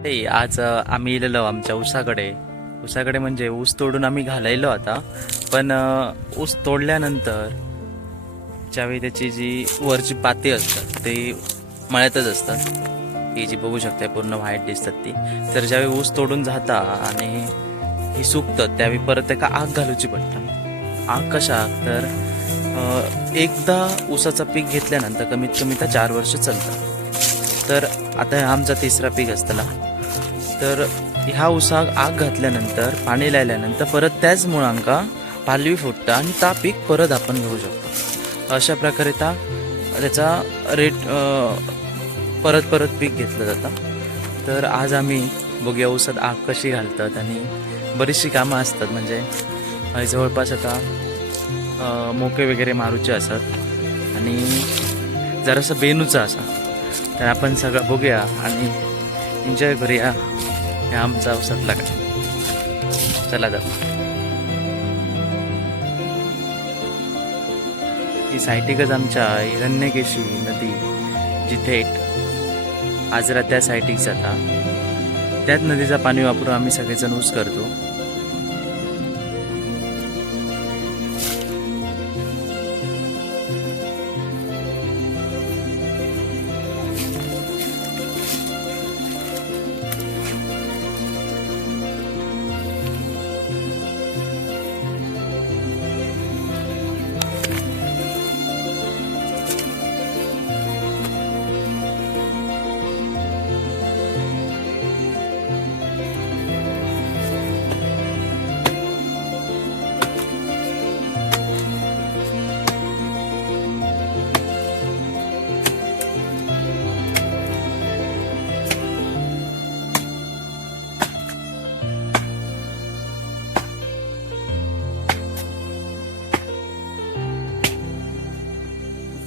आज आम्ही इलेलो आमच्या ऊसाकडे म्हणजे ऊस तोडून आम्ही घालायलो आता. पण ऊस तोडल्यानंतर ज्यावेळी त्याची जी वरची पाती असतात ते मळ्यातच असतात. ही जी बघू शकता पूर्ण व्हाईट दिसतात ती. तर ज्यावेळी ऊस तोडून जाता आणि ही सुकतात त्यावेळी परत त्याका आग घालूची पडता. आग कशा तर एकदा ऊसाचं पीक घेतल्यानंतर कमीत कमी तर 4 वर्ष चालतं. तर आता आमचा तिसरा पीक असताना तर ह्या ऊसाक आग घातल्यानंतर पाणी लायल्यानंतर परत त्याच मुळांका पालवी फुटता आणि ता पीक परत आपण घेऊ शकतो. अशा प्रकारे त्याचा रेट परत पीक घेतलं जातं. तर आज आम्ही बघूया ऊसात आग कशी घालतात आणि बरीचशी कामं असतात. म्हणजे जवळपास आता मोके वगैरे मारूचे असतात आणि जरासं बेनूचं असा. तर आपण सगळं बघूया आणि एन्जॉय करूया ह्या आमचा ऊसातला काय. चला जाऊ. ही सायटिकच आमच्या हिरण्यकेशी नदी जी थेट आजरा त्या सायटीक जाता. त्याच नदीचा पाणी वापरून आम्ही सगळेजण ऊस करतो.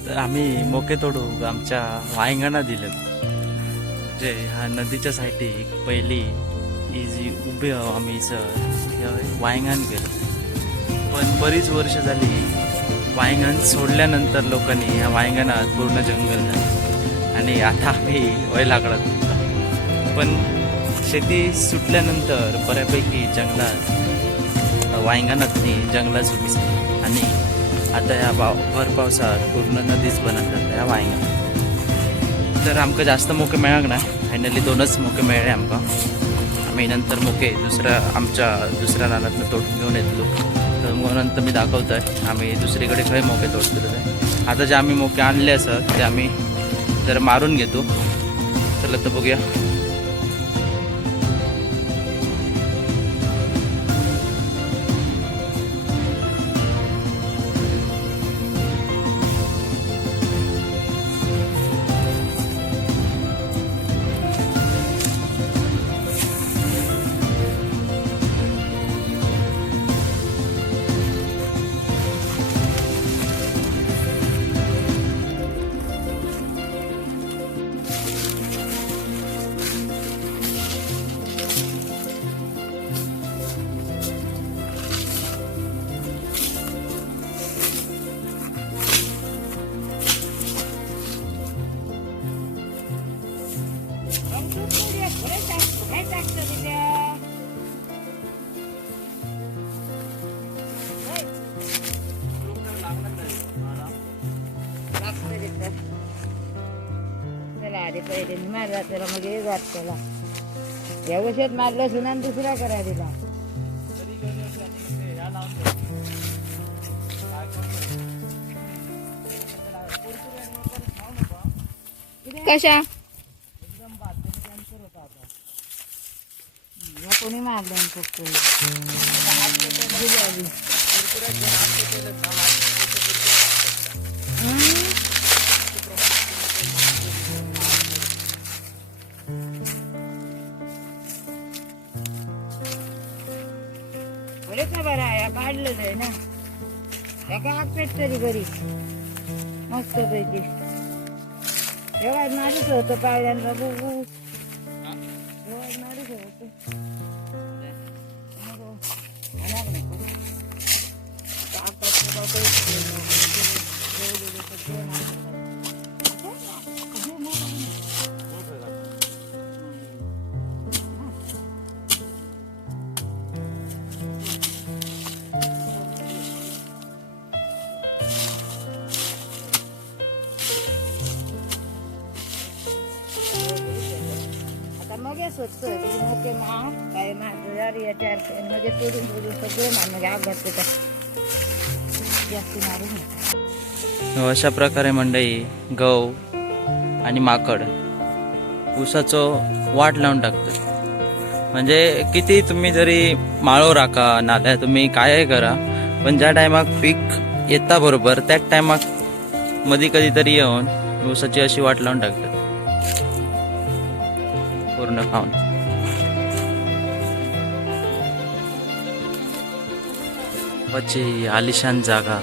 तर आम्ही मोके तोडू आमच्या वायंगणा दिलं. म्हणजे ह्या नदीच्या साईडी पहिली ही जी उभी आम्ही वायंगण केलं. पण बरीच वर्ष झाली वायंगण सोडल्यानंतर लोकांनी ह्या वायंगणात पूर्ण जंगल झालं आणि आता आम्ही वय लागलात. पण शेती सुटल्यानंतर बऱ्यापैकी जंगलात वायंगणातनी जंगलात सुटी आणि आता ह्या भर पावसात पूर्ण नदीच बनतात ह्या वायंगण. तर आमकां जास्त मोके मेळाक ना. फायनली 2च मोके मेळ्ळे आमकां. आम्ही नंतर मोके आमच्या दुसऱ्या रानातनं तोडून घेऊन येतलो. तर मग नंतर मी दाखवतोय आम्ही दुसरीकडे खंय मोके तोडतलो ते. आता जे आम्ही मोके आणले असत ते आम्ही जरा मारून घेतो. चला तर बघूया. पहिले मारला त्याला मग हे जात त्याला या वर्षात मारलं सुना दुसरा करा दिला. कशा कोणी मारलं फक्त बरा या काढलं आहे ना. एका आगपेट तरी बरी मस्त पैकी एवढा नाडीच होतं पायऱ्यांना. बघू एवढा नाडीच होतं. सगळे स्वच्छ मोके मा काय माझं याच्या मध्ये तोडून सगळे माणूस आग घालते जास्त मारून घेतात. अशा प्रकारे मंडळी गव आणि माकड ऊसाचं वाट लावून टाकतात. म्हणजे किती तुम्ही जरी माळो राखा नाल्या तुम्ही काय करा, पण ज्या टायमाक पीक येता बरोबर त्याच टायमाक मध्ये कधीतरी येऊन ऊसाची अशी वाट लावून टाकतात पूर्ण खाऊन. आलिशान जागा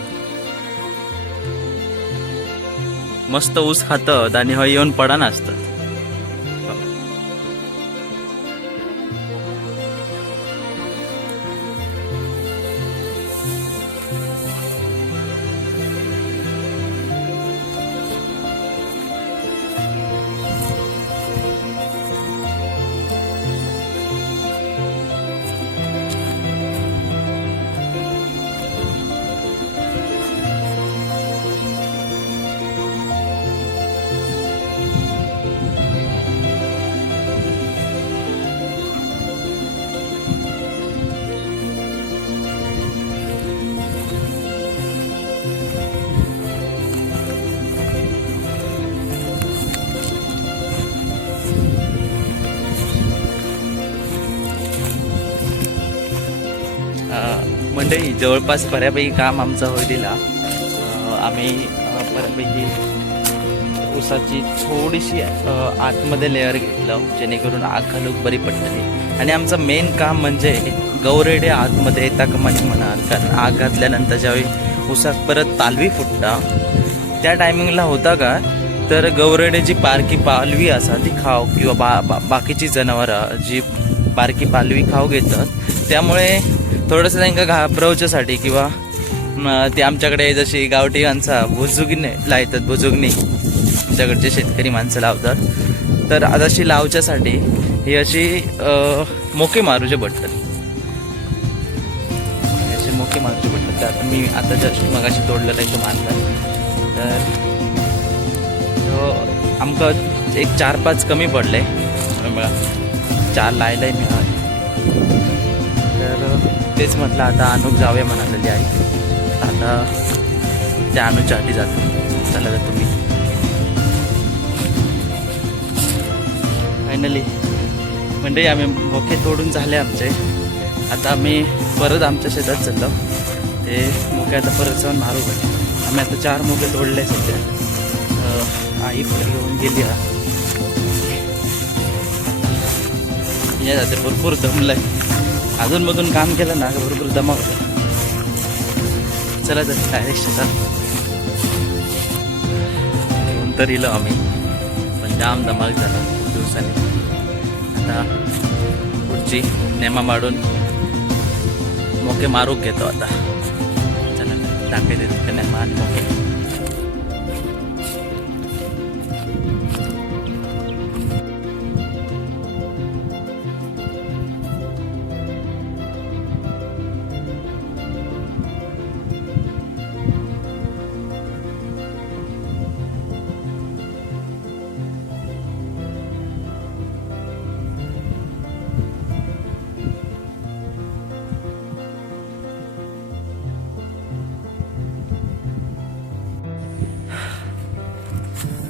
मस्त ऊस खातात आणि हय येऊन पडान असतात. मंडळी जवळपास बऱ्यापैकी काम आमचं होईल. आम्ही बऱ्यापैकी ऊसाची थोडीशी आतमध्ये लेअर घेतलं जेणेकरून आग घालूक बरी पडतली. आणि आमचं मेन काम म्हणजे गौरेडे आतमध्ये येता कमानी म्हणाल, कारण आग घातल्यानंतर ज्यावेळी ऊसात परत पालवी फुटता त्या टायमिंगला होता का तर गौरेडेची बारकी पालवी असा ती खाव किंवा बाकीची जनावरं जी बारकी पालवी खाऊ घेतात, त्यामुळे थोडंसं त्यांना घाबरवच्यासाठी किंवा ते आमच्याकडे जशी गावठी माणसं भुजुगीने लावतात, भुजुगणी आमच्याकडचे शेतकरी माणसं लावतात, तर अशी लावच्यासाठी ही अशी मोके मारूचे पडतात, असे मोके मारूचे पडतात. तर आता मी आता जस्ट मगाशी तोडलेलं आहे तो मानतात. तर आमकां एक 4-5 कमी पडले, बघा 4 लायलाय मी आज. तर तेच म्हटलं आता अनुक जाऊया म्हणालेली आई. आता त्या अनुच्या आधी जातो. चला जातो मी. फायनली म्हणजे आम्ही मोके तोडून झाले आमचे. आता आम्ही परत आमच्या शेतात चाललो. ते मोके आता परत जाऊन मारू घरी. आम्ही आता 4 मोके तोडले सध्या. आई परत घेऊन गेली. या जाते भरपूर दमलंय. अजून मधून काम केलं ना भरपूर दमा होता. चला तर डायरेक्ट शेतात घेऊन तर येलो आम्ही, पण जाम धमाल झाला खूप दिवसांनी. आता पुढची नेमा मारून मोके मारूक घेतो आता. चला टाकायचे तिथे नेमा आणि मोके.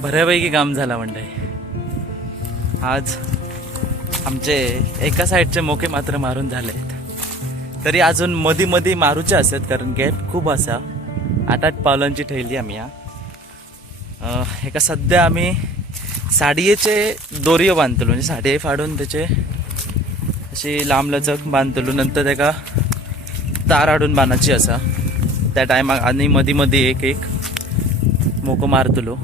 बऱ्यापैकी काम झालं म्हणजे आज आमचे एका साईडचे मोके मात्र मारून झालेत. तरी अजून मधी मधी मारूचे असतात कारण गॅप खूप असा. 8-8 पावलांची ठेवली आम्ही. एका सध्या आम्ही साडयेचे दोरयो बांधतलो, म्हणजे साडये फाडून त्याचे अशी लांब लचक बांधतलो. नंतर त्याका तार हाडून बांधायची असा. त्या टायमाक आणि मधी मधी एक मोको मारतलो.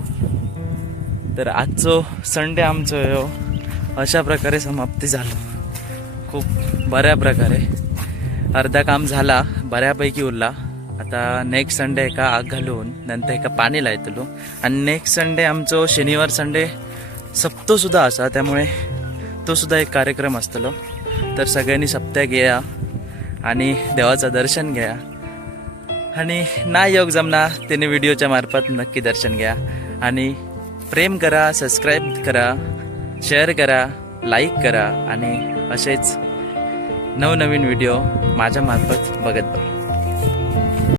तर आजचो संडे आमचो अशा प्रकारे समाप्ती झालो. खूप बऱ्या प्रकारे अर्धा काम झाला, बऱ्यापैकी उरला. आता नेक्स्ट संडे एका आग घालून नंतर एका पाणी लायतलो. आणि नेक्स्ट संडे आमचो शनिवार संडे सप्तो सुद्धा असा, त्यामुळे तो सुद्धा एक कार्यक्रम असतलो. तर सगळ्यांनी सप्त्या घ्या आणि देवाचं दर्शन घ्या. आणि ना योग जमना त्याने व्हिडिओच्या मार्फत नक्की दर्शन घ्या. आणि प्रेम करा, सबस्क्राईब करा, शेअर करा. लाईक करा आणि असेच नवनवीन व्हिडिओ माझ्या मार्फत बघत बघा.